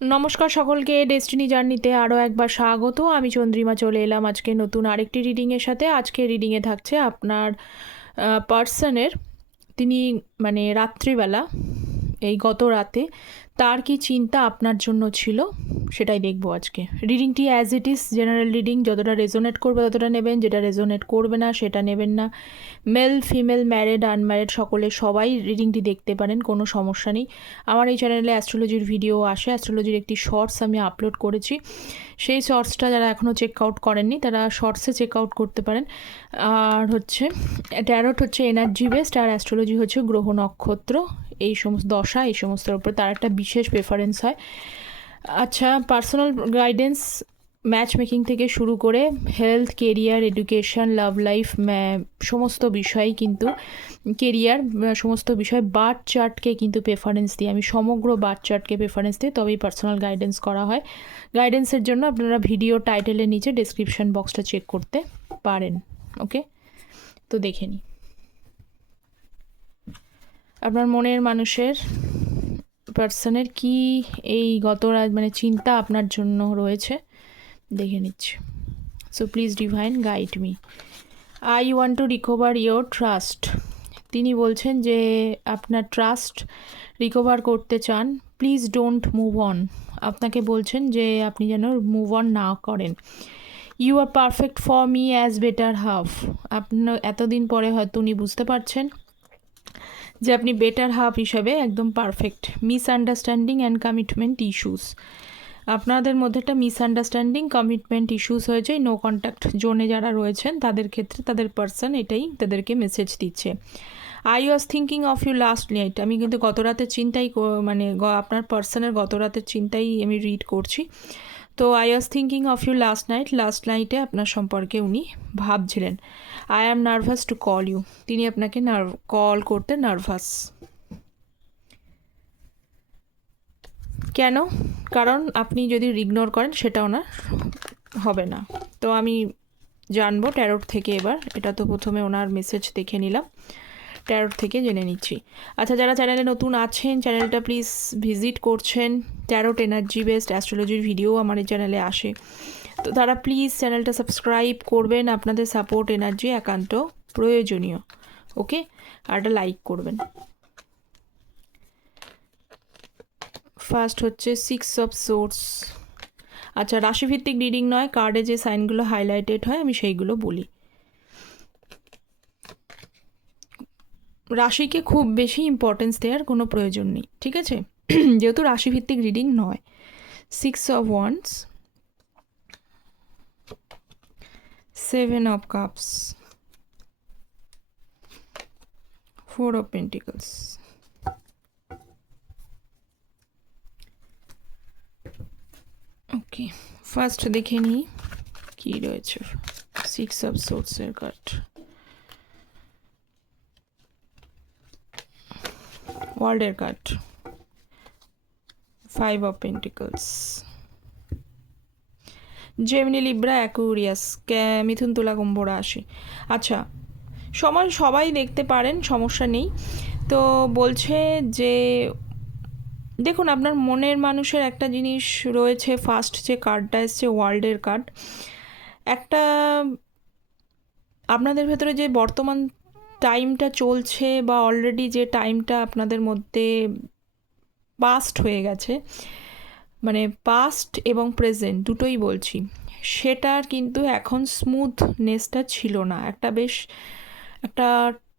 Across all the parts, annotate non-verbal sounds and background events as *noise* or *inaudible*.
নমস্কার সকলকে ডেস্টিনি জার্নিতে আরও একবার স্বাগত। আমি চন্দ্রিমা চলে এলাম আজকে নতুন আরেকটি রিডিংয়ের সাথে। আজকে রিডিংয়ে থাকছে আপনার পার্সনের তিনি মানে রাত্রিবেলা, এই গত রাতে তার কি চিন্তা আপনার জন্য ছিল? সেটাই দেখব আজকে। রিডিংটি as it is general reading যতটা রেজোনেট করবে ততটা নেবেন, যেটা রেজোনেট করবে না সেটা নেবেন না। মেল ফিমেল ম্যারেড আনম্যারেড সকলে সবাই রিডিংটি দেখতে পারেন, কোনো সমস্যা নেই। আমার এই চ্যানেলে অ্যাস্ট্রোলজির ভিডিও আসে। অ্যাস্ট্রোলজির একটি শর্টস আমি আপলোড করেছি। সেই শর্টসটা যারা এখনও চেক আউট করেননি, তারা শর্টসে চেক আউট করতে পারেন। আর হচ্ছে ট্যারট হচ্ছে এনার্জি বেসড আর অ্যাস্ট্রোলজি হচ্ছে গ্রহ নক্ষত্র। এই সমস্ত দশা, এই সমস্তর উপরে তার একটা বিশেষ প্রেফারেন্স হয়। আচ্ছা পার্সোনাল গাইডেন্স ম্যাচ মেকিং থেকে শুরু করে health career education love life সমস্ত বিষয়ই কিন্তু কেরিয়ার সমস্ত বিষয় বার্থ চার্টকে কিন্তু প্রেফারেন্স দিই। আমি সমগ্র বার্থ চার্টকে প্রেফারেন্স দিই, তবেই পার্সোনাল গাইডেন্স করা হয়। গাইডেন্সের জন্য আপনারা ভিডিও টাইটেলের নিচে ডিসক্রিপশন বক্সটা চেক করতে পারেন ওকে তো দেখে নিই। আপনার মনের মানুষের পার্সনের কি এই গত মানে চিন্তা আপনার জন্য রয়েছে? দেখে নিচ্ছি। So please divine guide me I want to recover your trust তিনি বলছেন যে, আপনার ট্রাস্ট রিকভার করতে চান। প্লিজ ডোন্ট মুভ অন আপনাকে বলছেন যে, আপনি যেন মুভ অন না করেন। You are perfect for me as better half আপনার এতদিন পরে হয়তো উনি বুঝতে পারছেন। যে আপনি বেটার হাফ হিসাবে একদম perfect misunderstanding and commitment issues আপনাদের মধ্যে একটা মিসআন্ডারস্ট্যান্ডিং কমিটমেন্ট ইস্যুস হয়েছে নো কন্ট্যাক্ট জোনে যারা রয়েছেন, তাদের ক্ষেত্রে তাদের পার্সন এটাই তাদেরকে মেসেজ দিচ্ছে। I was thinking of you last night আমি কিন্তু গত রাতের চিন্তাই মানে আপনার পার্সনের গত রাতের চিন্তাই আমি রিড করছি। তো I was thinking of you last night last নাইটে আপনার সম্পর্কে উনি ভাবছিলেন। I am nervous to call you তিনি আপনাকে নার্ভ কল করতে নার্ভাস কেন? কারণ আপনি যদি ইগনোর করেন, সেটা ওনার হবে না। তো আমি জানব ট্যারোট থেকে এবার। এটা তো প্রথমে ওনার মেসেজ দেখে নিলাম। ট্যারোট থেকে জেনে নিচ্ছি। আচ্ছা যারা চ্যানেলে নতুন আছেন চ্যানেলটা প্লিজ ভিজিট করছেন। ট্যারোট এনার্জি বেসড অ্যাস্ট্রোলজির ভিডিও আমার এই চ্যানেলে আসে। তো তারা প্লিজ চ্যানেলটা সাবস্ক্রাইব করবেন, আপনাদের সাপোর্ট এনার্জি একান্ত প্রয়োজনীয়। ওকে আর একটা লাইক করবেন। ফার্স্ট হচ্ছে সিক্স অফ সোর্স আচ্ছা রাশিভিত্তিক রিডিং নয় কার্ডে যে সাইনগুলো হাইলাইটেড হয়, আমি সেইগুলো বলি। রাশিকে খুব বেশি ইম্পর্টেন্স দেওয়ার কোনো প্রয়োজন নেই, ঠিক আছে? *clears throat* যেহেতু রাশিভিত্তিক রিডিং নয়। Six of wands seven of cups four of pentacles okay first দেখে নিই কী রয়েছে। সিক্স অফ সোর্সের কার্ড ওয়ার্ল্ডের card five of pentacles Gemini Libra Aquarius মিথুন তুলা কুম্ভ রাশি আচ্ছা সময় সবাই দেখতে পারেন, সমস্যা নেই। তো বলছে যে, দেখুন, আপনার মনের মানুষের একটা জিনিস রয়েছে ফার্স্ট, যে কার্ডটা এসছে ওয়ার্ল্ডের কার্ড একটা, আপনাদের ভেতরে যে বর্তমান টাইমটা চলছে বা অলরেডি যে টাইমটা আপনাদের মধ্যে পাস্ট হয়ে গেছে মানে পাস্ট এবং প্রেজেন্ট দুটোই বলছি, সেটার কিন্তু এখন স্মুথনেসটা ছিল না। একটা বেশ, একটা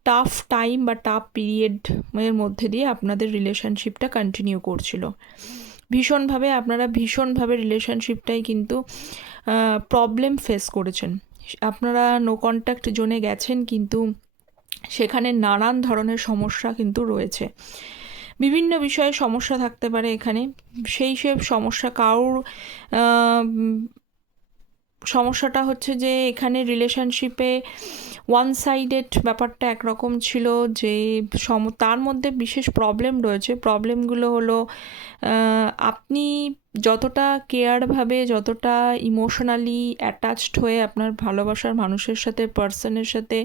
টাফ টাইম বা টাফ পিরিয়ড এর মধ্যে দিয়ে আপনাদের রিলেশনশিপটা কন্টিনিউ করছিল। ভীষণভাবে আপনারা ভীষণভাবে রিলেশনশিপটাই কিন্তু প্রবলেম ফেস করেছেন। আপনারা নো কন্ট্যাক্ট জোনে গেছেন কিন্তু সেখানে নানান ধরনের সমস্যা কিন্তু রয়েছে। বিভিন্ন বিষয়ে সমস্যা থাকতে পারে এখানে। সেই সব সমস্যা কারোর সমস্যাটা হচ্ছে যে এখানে রিলেশনশিপে ওয়ান সাইডেড ব্যাপারটা একরকম ছিল যে সম, তার মধ্যে বিশেষ প্রবলেম রয়েছে। প্রবলেমগুলো হলো আপনি যতটা কেয়ারভাবে যতটা ইমোশনালি অ্যাটাচড হয়ে আপনার ভালোবাসার মানুষের সাথে পার্সনের সাথে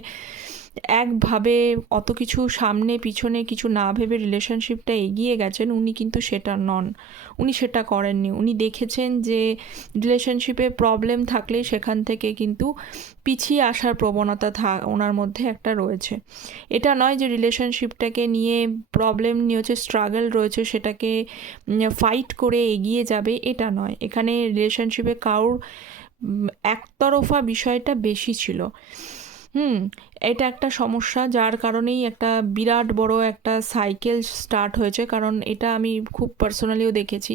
একভাবে অত কিছু সামনে, পিছনে কিছু না ভেবে রিলেশনশিপটা এগিয়ে গেছেন, উনি কিন্তু সেটা নন। উনি সেটা করেননি। উনি দেখেছেন যে রিলেশনশিপে প্রবলেম থাকলে সেখান থেকে কিন্তু পিছিয়ে আসার প্রবণতা থা, ওনার মধ্যে একটা রয়েছে। এটা নয় যে রিলেশনশিপটাকে নিয়ে প্রবলেম নিয়ে হচ্ছে স্ট্রাগল রয়েছে, সেটাকে ফাইট করে এগিয়ে যাবে, এটা নয়। এখানে রিলেশনশিপে কারোর একতরফা বিষয়টা বেশি ছিল। হুম, এটা একটা সমস্যা যার কারণেই একটা বিরাট বড় একটা সাইকেল স্টার্ট হয়েছে। কারণ এটা আমি খুব পার্সোনালিও দেখেছি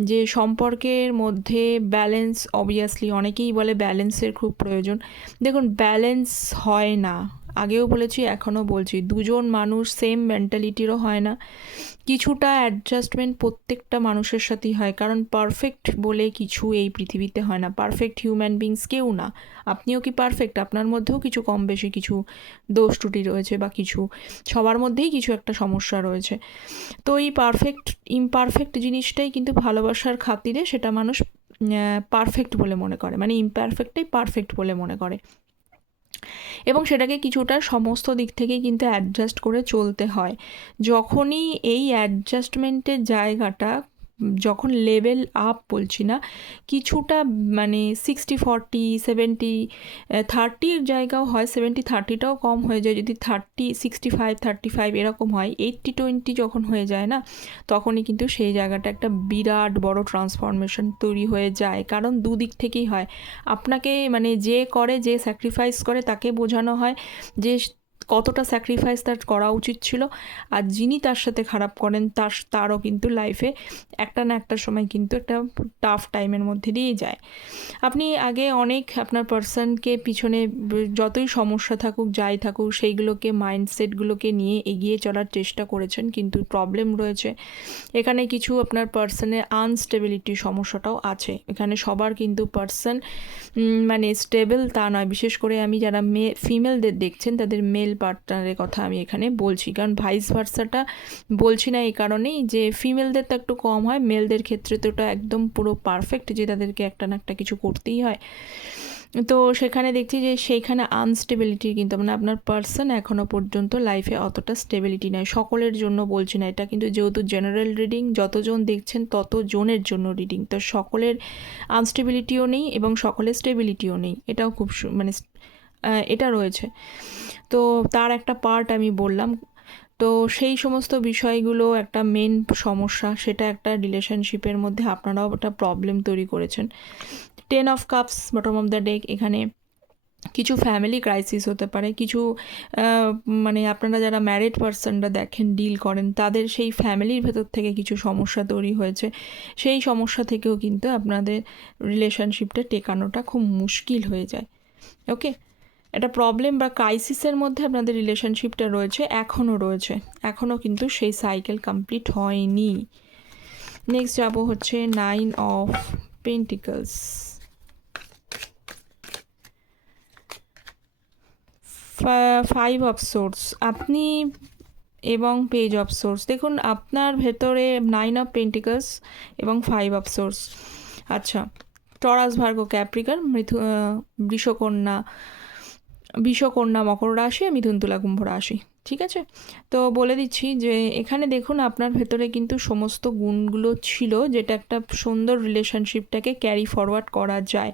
যে সম্পর্কের মধ্যে ব্যালেন্স অবভিয়াসলি অনেকেই বলে ব্যালেন্সের খুব প্রয়োজন। দেখুন ব্যালেন্স হয় না। আগেও বলেছি, এখনও বলছি। দুজন মানুষ সেম মেন্টালিটিরও হয় না। কিছুটা অ্যাডজাস্টমেন্ট প্রত্যেকটা মানুষের সাথেই হয়, কারণ পারফেক্ট বলে কিছু এই পৃথিবীতে হয় না। পারফেক্ট হিউম্যান বিংস কেউ না। আপনিও কি পারফেক্ট আপনার মধ্যেও কিছু কম বেশি কিছু দোষ ত্রুটি রয়েছে বা কিছু, সবার মধ্যেই কিছু একটা সমস্যা রয়েছে। তো এই পারফেক্ট ইমপারফেক্ট জিনিসটাই কিন্তু ভালোবাসার খাতিরে সেটা মানুষ পারফেক্ট বলে মনে করে। মানে ইমপারফেক্টটাই পারফেক্ট বলে মনে করে। এবং সেটাকে কিছুটা সমস্ত দিক থেকেই কিন্তু অ্যাডজাস্ট করে চলতে হয়। যখনই এই অ্যাডজাস্টমেন্টের জায়গাটা যখন লেভেল আপ বলছি না, কিছুটা মানে সিক্সটি ফর্টি সেভেন্টি থার্টির জায়গাও হয় সেভেন্টি থার্টিটাও কম হয়ে যায়। যদি thirty sixty five thirty five এরকম হয় এইট্টি টোয়েন্টি যখন হয়ে যায় না, তখনই কিন্তু সেই জায়গাটা একটা বিরাট বড় ট্রান্সফরমেশন তৈরি হয়ে যায়। কারণ দুদিক থেকেই হয়। আপনাকে মানে যে করে, যে স্যাক্রিফাইস করে, তাকে বোঝানো হয় যে কতটা স্যাক্রিফাইস তার করা উচিত ছিল আর যিনি তার সাথে খারাপ করেন, তার, তারও কিন্তু লাইফে একটা না একটা সময় কিন্তু একটা টাফ টাইমের মধ্যে দিয়েই যায়। আপনি আগে অনেক আপনার পার্সনকে পিছনে যতই সমস্যা থাকুক, যাই থাকুক, সেইগুলোকে মাইন্ডসেটগুলোকে নিয়ে এগিয়ে চলার চেষ্টা করেছেন, কিন্তু প্রবলেম রয়েছে। এখানে কিছু আপনার পার্সনের আনস্টেবিলিটি সমস্যাটাও আছে। এখানে সবার কিন্তু পার্সন মানে স্টেবল তা নয়। বিশেষ করে আমি যারা মে ফিমেলদের দেখছেন, তাদের মেল পার্টনারের কথা আমি এখানে বলছি। কারণ ভাইস ভার্সাটা বলছি না এই কারণেই যে ফিমেলদের তো একটু কম হয় মেলদের ক্ষেত্রে তো ওটা একদম পুরো পারফেক্ট যে তাদেরকে একটা না একটা কিছু করতেই হয়। তো সেখানে দেখছি যে সেইখানে আনস্টেবিলিটি কিন্তু মানে আপনার পার্সন এখনও পর্যন্ত লাইফে অতটা স্টেবিলিটি নেই। সকলের জন্য বলছি না, এটা কিন্তু যেহেতু জেনারেল রিডিং যতজন দেখছেন ততজনের জন্য রিডিং তো সকলের আনস্টেবিলিটিও নেই এবং সকলের স্টেবিলিটিও নেই। এটাও খুব মানে এটা রয়েছে। তো তার একটা পার্ট আমি বললাম। তো সেই সমস্ত বিষয়গুলো, একটা মেন সমস্যা, সেটা একটা রিলেশনশিপের মধ্যে আপনারাও একটা প্রবলেম তৈরি করেছেন। Ten of cups bottom of the deck এখানে কিছু ফ্যামিলি ক্রাইসিস হতে পারে, কিছু মানে আপনারা যারা ম্যারিড পার্সনরা দেখেন ডিল করেন, তাদের সেই ফ্যামিলির ভেতর থেকে কিছু সমস্যা তৈরি হয়েছে। সেই সমস্যা থেকেও কিন্তু আপনাদের রিলেশনশিপটা টেকানোটা খুব মুশকিল হয়ে যায়। ওকে একটা প্রবলেম বা ক্রাইসিসের মধ্যে আপনাদের রিলেশনশিপটা রয়েছে, এখনও রয়েছে। এখনও কিন্তু সেই সাইকেল কমপ্লিট হয়নি। নেক্সট যাব হচ্ছে nine of pentacles five of swords আপনি এবং পেজ অফ সোর্স দেখুন, আপনার ভেতরে নাইন অফ পেন্টিকলস এবং ফাইভ অফ সোর্স আচ্ছা টরাস ভার্গ ক্যাপ্রিকার মৃথু বৃষকন্যা বিষকন্যা মকর রাশি আমি মিথুন তুলা কুম্ভ রাশি ঠিক আছে? তো বলে দিচ্ছি যে, এখানে দেখুন আপনার ভেতরে কিন্তু সমস্ত গুণগুলো ছিল, যেটা একটা সুন্দর রিলেশনশিপটাকে ক্যারি ফরওয়ার্ড করা যায়।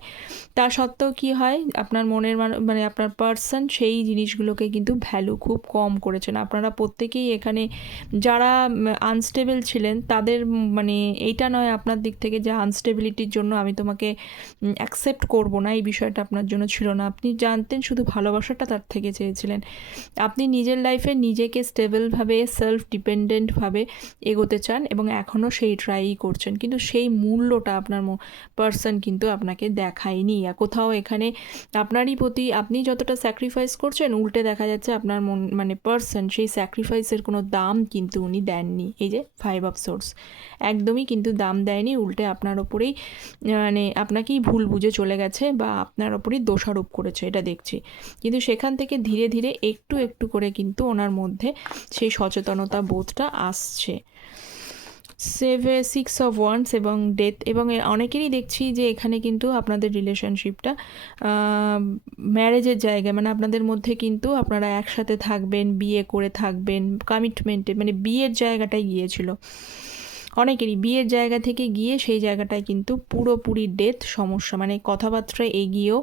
তা সত্ত্বেও কি হয়? আপনার মনের মানে আপনার পার্সন সেই জিনিসগুলোকে কিন্তু ভ্যালু খুব কম করেছেন। আপনারা প্রত্যেকেই এখানে যারা আনস্টেবল ছিলেন, তাদের মানে এইটা নয় আপনার দিক থেকে যে আনস্টেবিলিটির জন্য আমি তোমাকে অ্যাকসেপ্ট করব না, এই বিষয়টা আপনার জন্য ছিল না। আপনি জানতেন শুধু ভালোবাসাটা তার থেকে চেয়েছিলেন। আপনি নিজের লাইফে নিজেকে স্টেবলভাবে সেলফ ডিপেন্ডেন্টভাবে এগোতে চান এবং এখনও সেই ট্রাইই করছেন। কিন্তু সেই মূল্যটা আপনার পার্সন কিন্তু আপনাকে দেখায়নি। আর কোথাও এখানে আপনারই প্রতি আপনি যতটা স্যাক্রিফাইস করছেন, উল্টে দেখা যাচ্ছে আপনার মন মানে পার্সন সেই স্যাক্রিফাইসের কোনো দাম কিন্তু উনি দেননি। এই যে ফাইভ অফ সোর্স একদমই কিন্তু দাম দেয়নি, উল্টে আপনার ওপরেই মানে আপনাকেই ভুল বুঝে চলে গেছে বা আপনার ওপরেই দোষারোপ করেছে, এটা দেখছি। কিন্তু সেখান থেকে ধীরে ধীরে একটু একটু করে কিন্তু ওনার মধ্যে সেই সচেতনতা বোধটা আসছে। সেভে সিক্স অফ ওয়ান্স এবং ডেথ এবং অনেকেরই দেখছি যে এখানে কিন্তু আপনাদের রিলেশনশিপটা ম্যারেজের জায়গা মানে আপনাদের মধ্যে কিন্তু আপনারা একসাথে থাকবেন, বিয়ে করে থাকবেন কমিটমেন্টে মানে বিয়ের জায়গাটায় গিয়েছিল। অনেকেরই বিয়ের জায়গা থেকে গিয়ে সেই জায়গাটায় কিন্তু পুরোপুরি ডেথ সমস্যা মানে কথাবার্তা এগিয়েও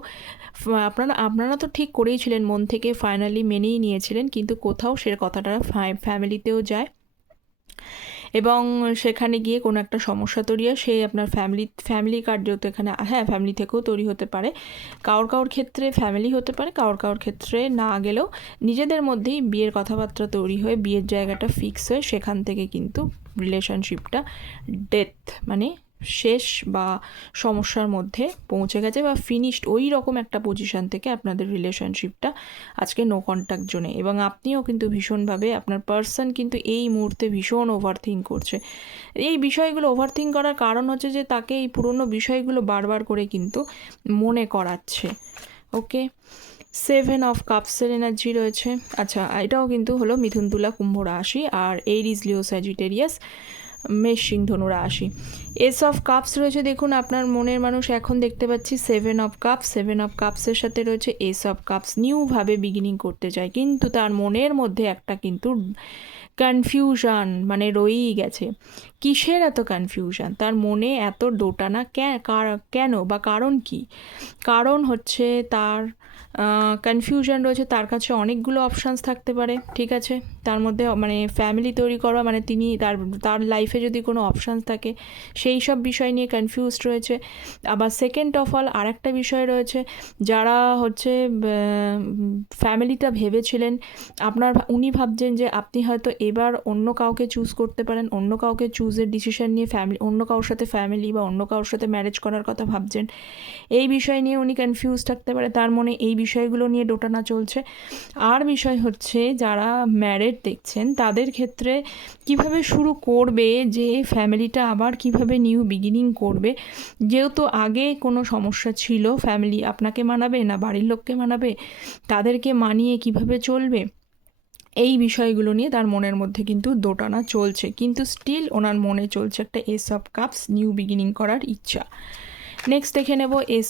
আপনারা আপনারা তো ঠিক করেই ছিলেন মন থেকে ফাইনালি মেনেই নিয়েছিলেন, কিন্তু কোথাও সে কথাটা ফ্যামিলিতেও যায়। এবং সেখানে গিয়ে কোনো একটা সমস্যা তৈরি হয় সে আপনার ফ্যামিলি ফ্যামিলি কার্ড যেহেতু এখানে হ্যাঁ ফ্যামিলি থেকেও তৈরি হতে পারে। কারোর কারোর ক্ষেত্রে ফ্যামিলি হতে পারে কারোর কারোর ক্ষেত্রে না গেলেও নিজেদের মধ্যেই বিয়ের কথাবার্তা তৈরি হয়ে, বিয়ের জায়গাটা ফিক্স হয়ে, সেখান থেকে কিন্তু রিলেশনশিপটা ডেথ মানে শেষ বা সমস্যার মধ্যে পৌঁছে গেছে বা ফিনিশড ওই রকম একটা পজিশন থেকে আপনাদের রিলেশনশিপটা আজকে নো কন্ট্যাক্ট জোনে এবং আপনিও কিন্তু ভীষণভাবে আপনার পার্সন কিন্তু এই মুহূর্তে ভীষণ ওভার করছে। এই বিষয়গুলো ওভার করার কারণ হচ্ছে যে তাকে এই পুরনো বিষয়গুলো বারবার করে কিন্তু মনে করাচ্ছে। ওকে সেভেন অফ কাপসের এনার্জি রয়েছে। আচ্ছা এটাও কিন্তু হলো মিথুন তুলা কুম্ভ রাশি আর এইরিজ লিও স্যাজিটেরিয়াস মেষ ধনুরা আসি এস অফ কাপস রয়েছে, দেখুন, আপনার মনের মানুষ এখন দেখতে পাচ্ছি seven of cups seven of কাপসের সাথে রয়েছে এস অফ কাপস নিউভাবে বিগিনিং করতে চায়। কিন্তু তার মনের মধ্যে একটা কিন্তু কনফিউশন মানে রয়েই গেছে। কিসের এত কনফিউশন তার মনে এত দোটানা কেন বা কারণ কি? কারণ হচ্ছে তার কনফিউশন রয়েছে, তার কাছে অনেকগুলো অপশানস থাকতে পারে, ঠিক আছে? তার মধ্যে মানে ফ্যামিলি তৈরি করা মানে তিনি তার তার লাইফে যদি কোনো অপশানস থাকে, সেই সব বিষয় নিয়ে কনফিউজড রয়েছে। আবার সেকেন্ড অফ অল আর একটা বিষয় রয়েছে, যারা হচ্ছে ফ্যামিলিটা ভেবেছিলেন, আপনার, উনি ভাবছেন যে আপনি হয়তো এবার অন্য কাউকে চুজ করতে পারেন, অন্য কাউকে চুজের ডিসিশন নিয়ে ফ্যামিলি অন্য কারোর সাথে ফ্যামিলি বা অন্য কারোর সাথে ম্যারেজ করার কথা ভাবছেন। এই বিষয় নিয়ে উনি কনফিউজ থাকতে পারে, তার মনে এই বিষয়গুলো নিয়ে ডোটানা চলছে। আর বিষয় হচ্ছে, যারা ম্যারেড দেখছেন, তাদের ক্ষেত্রে কীভাবে শুরু করবে যে ফ্যামিলিটা আবার কীভাবে নিউ বিগিনিং করবে? যেহেতু আগে কোনো সমস্যা ছিল ফ্যামিলি আপনাকে মানাবে না, বাড়ির লোককে মানাবে? তাদেরকে মানিয়ে কীভাবে চলবে? বিষয়গুলো নিয়ে তার মনের মধ্যে কিন্তু দোটানা চলছে। কিন্তু স্টিল ওনার মনে চলছে একটা ace of cups new beginning করার ইচ্ছা। নেক্সট দেখে নেব ace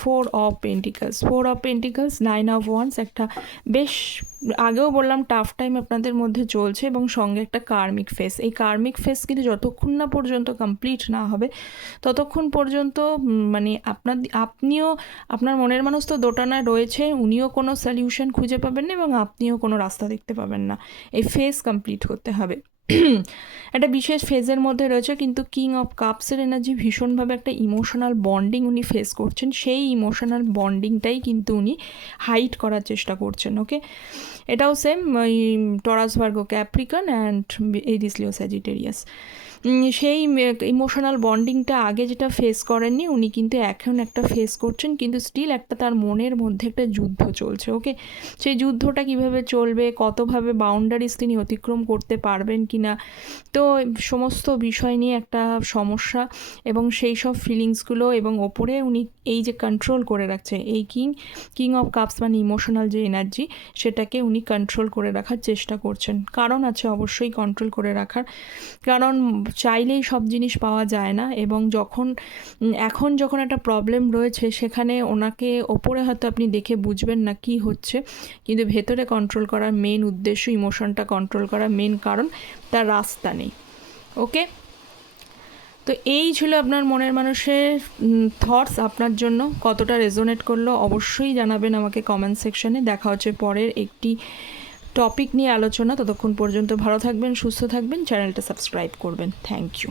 four of pentacles four of pentacles nine of wands একটা বেশ আগেও বললাম টাফ টাইম আপনাদের মধ্যে চলছে এবং সঙ্গে একটা কার্মিক ফেস এই কার্মিক ফেস কিন্তু যতক্ষণ না পর্যন্ত কমপ্লিট না হবে, ততক্ষণ পর্যন্ত মানে আপনার, আপনিও, আপনার মনের মানুষ তো দোটানায় রয়েছে, উনিও কোনো সলিউশন খুঁজে পাবেন না এবং আপনিও কোনো রাস্তা দেখতে পাবেন না। এই ফেস কমপ্লিট করতে হবে। *clears throat* একটা বিশেষ ফেজের মধ্যে রয়েছে, কিন্তু কিং অফ কাপসের এনার্জি ভীষণভাবে একটা ইমোশনাল বন্ডিং উনি ফেস করছেন। সেই ইমোশনাল বন্ডিংটাই কিন্তু উনি হাইট করার চেষ্টা করছেন ওকে এটাও সেম ওই Taurus Virgo Capricorn and Aries Leo Sagittarius সেই ইমোশনাল বন্ডিংটা আগে যেটা ফেস করেননি, উনি কিন্তু এখন একটা ফেস করছেন, কিন্তু স্টিল একটা তার মনের মধ্যে একটা যুদ্ধ চলছে ওকে সেই যুদ্ধটা কীভাবে চলবে, কতভাবে বাউন্ডারিজ তিনি অতিক্রম করতে পারবেন কি না তো সমস্ত বিষয় নিয়ে একটা সমস্যা এবং সেই সব ফিলিংসগুলো এবং ওপরে উনি এই যে কন্ট্রোল করে রাখছে, এই কিং কিং অফ কাপস মানে ইমোশনাল যে এনার্জি সেটাকে উনি কন্ট্রোল করে রাখার চেষ্টা করছেন। কারণ আছে অবশ্যই কন্ট্রোল করে রাখার। কারণ চাইলেই সব জিনিস পাওয়া যায় না এবং যখন এখন যখন একটা প্রবলেম রয়েছে, সেখানে ওনাকে ওপরে হয়তো আপনি দেখে বুঝবেন না কি হচ্ছে। কিন্তু ভেতরে কন্ট্রোল করার মেন উদ্দেশ্য ইমোশনটা কন্ট্রোল করার মেন কারণ, তার রাস্তা নেই। ওকে তো এই ছিল আপনার মনের মানুষের থটস আপনার জন্য, কতটা রেজোনেট করল অবশ্যই জানাবেন আমাকে কমেন্ট সেকশনে দেখা হচ্ছে পরের একটি টপিক নিয়ে আলোচনা। ততক্ষণ পর্যন্ত ভালো থাকবেন, সুস্থ থাকবেন চ্যানেলটা সাবস্ক্রাইব করবেন। Thank you